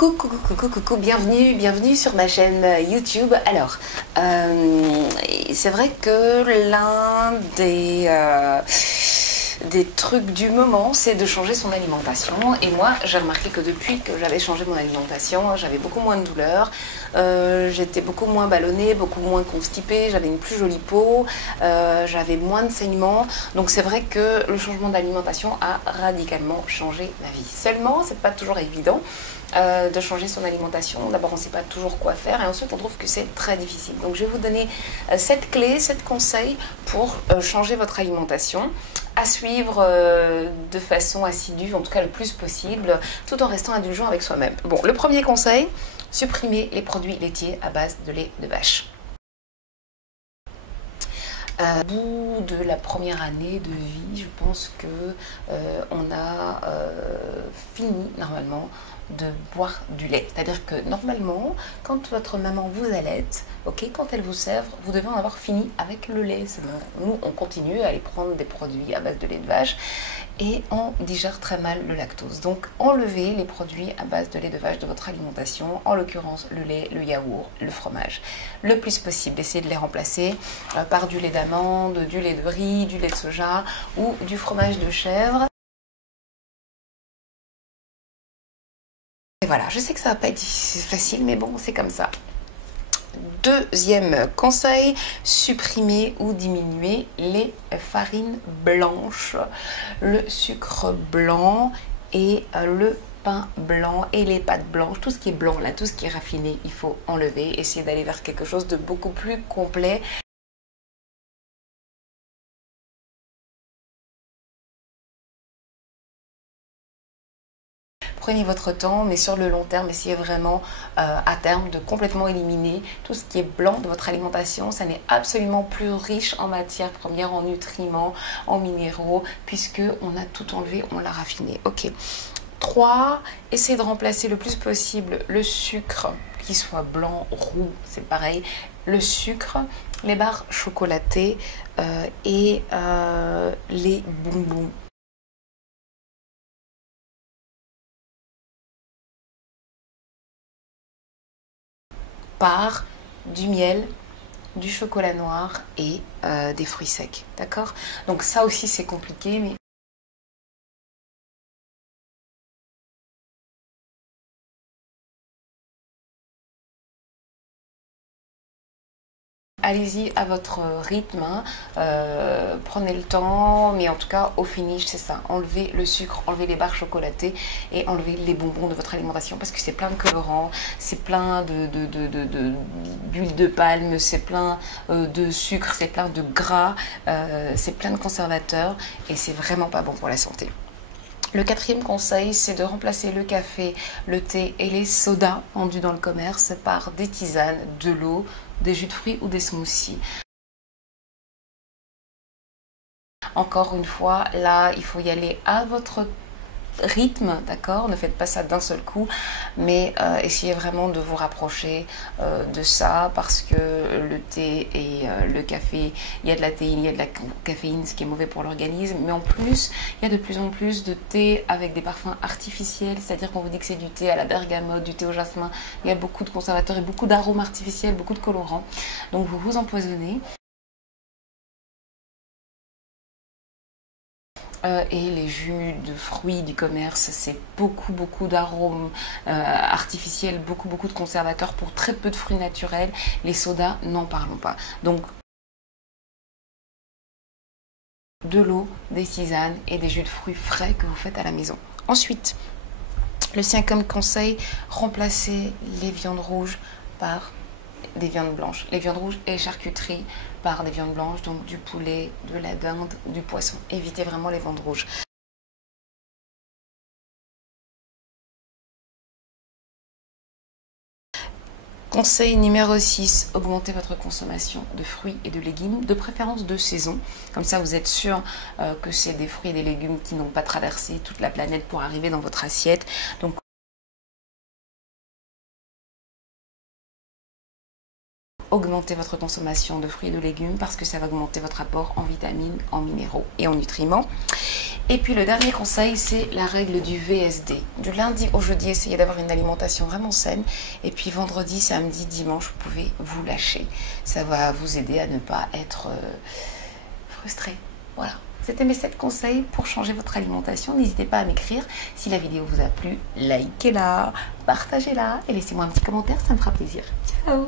Coucou, bienvenue sur ma chaîne YouTube. Alors, c'est vrai que l'un des trucs du moment, c'est de changer son alimentation. Et moi, j'ai remarqué que depuis que j'avais changé mon alimentation, j'avais beaucoup moins de douleurs, j'étais beaucoup moins ballonnée, beaucoup moins constipée, j'avais une plus jolie peau, j'avais moins de saignements. Donc c'est vrai que le changement d'alimentation a radicalement changé ma vie. Seulement, c'est pas toujours évident de changer son alimentation. D'abord, on ne sait pas toujours quoi faire et ensuite, on trouve que c'est très difficile. Donc, je vais vous donner 7 clés, 7 conseils pour changer votre alimentation, à suivre de façon assidue, en tout cas le plus possible, tout en restant indulgent avec soi-même. Bon, le premier conseil, supprimer les produits laitiers à base de lait de vache. Au bout de la première année de vie, je pense que on a fini normalement de boire du lait. C'est-à-dire que normalement, quand votre maman vous allaite, quand elle vous sert, vous devez en avoir fini avec le lait. Nous, on continue à aller prendre des produits à base de lait de vache et on digère très mal le lactose. Donc, enlevez les produits à base de lait de vache de votre alimentation, en l'occurrence le lait, le yaourt, le fromage. Le plus possible, essayez de les remplacer par du lait d'amande, du lait de riz, du lait de soja ou du fromage de chèvre. Et voilà, je sais que ça va pas être facile, mais bon, c'est comme ça. Deuxième conseil, supprimer ou diminuer les farines blanches, le sucre blanc et le pain blanc et les pâtes blanches, tout ce qui est blanc là, tout ce qui est raffiné, il faut enlever, essayer d'aller vers quelque chose de beaucoup plus complet. Prenez votre temps, mais sur le long terme, essayez vraiment à terme de complètement éliminer tout ce qui est blanc de votre alimentation. Ça n'est absolument plus riche en matières premières, en nutriments, en minéraux, puisque on a tout enlevé, on l'a raffiné. Ok. 3. Essayez de remplacer le plus possible le sucre, qu'il soit blanc, roux, c'est pareil. Le sucre, les barres chocolatées et les bonbons. Par du miel, du chocolat noir et des fruits secs, d'accord? Donc ça aussi c'est compliqué, mais allez-y à votre rythme, hein. Prenez le temps, mais en tout cas au finish c'est ça, enlevez le sucre, enlevez les barres chocolatées et enlevez les bonbons de votre alimentation parce que c'est plein de colorants, c'est plein d'huile de palme, c'est plein de sucre, c'est plein de gras, c'est plein de conservateurs et c'est vraiment pas bon pour la santé. Le quatrième conseil, c'est de remplacer le café, le thé et les sodas vendus dans le commerce par des tisanes, de l'eau, des jus de fruits ou des smoothies. Encore une fois, là, il faut y aller à votre rythme, d'accord? Ne faites pas ça d'un seul coup, mais essayez vraiment de vous rapprocher de ça parce que le thé et le café, il y a de la théine, il y a de la caféine, ce qui est mauvais pour l'organisme, mais en plus, il y a de plus en plus de thé avec des parfums artificiels, c'est-à-dire qu'on vous dit que c'est du thé à la bergamote, du thé au jasmin, il y a beaucoup de conservateurs et beaucoup d'arômes artificiels, beaucoup de colorants, donc vous vous empoisonnez. Et les jus de fruits du commerce, c'est beaucoup d'arômes artificiels, beaucoup de conservateurs pour très peu de fruits naturels. Les sodas, n'en parlons pas. Donc, de l'eau, des tisanes et des jus de fruits frais que vous faites à la maison. Ensuite, le 5e conseil, remplacez les viandes rouges par des viandes blanches. Les viandes rouges et charcuteries par des viandes blanches, donc du poulet, de la dinde ou du poisson. Évitez vraiment les viandes rouges. Conseil numéro 6, augmentez votre consommation de fruits et de légumes, de préférence de saison. Comme ça, vous êtes sûr que c'est des fruits et des légumes qui n'ont pas traversé toute la planète pour arriver dans votre assiette. Donc, augmentez votre consommation de fruits et de légumes parce que ça va augmenter votre apport en vitamines, en minéraux et en nutriments. Et puis le dernier conseil, c'est la règle du VSD. Du lundi au jeudi, essayez d'avoir une alimentation vraiment saine. Et puis vendredi, samedi, dimanche, vous pouvez vous lâcher. Ça va vous aider à ne pas être frustré. Voilà. C'était mes 7 conseils pour changer votre alimentation. N'hésitez pas à m'écrire. Si la vidéo vous a plu, likez-la, partagez-la et laissez-moi un petit commentaire, ça me fera plaisir. Ciao!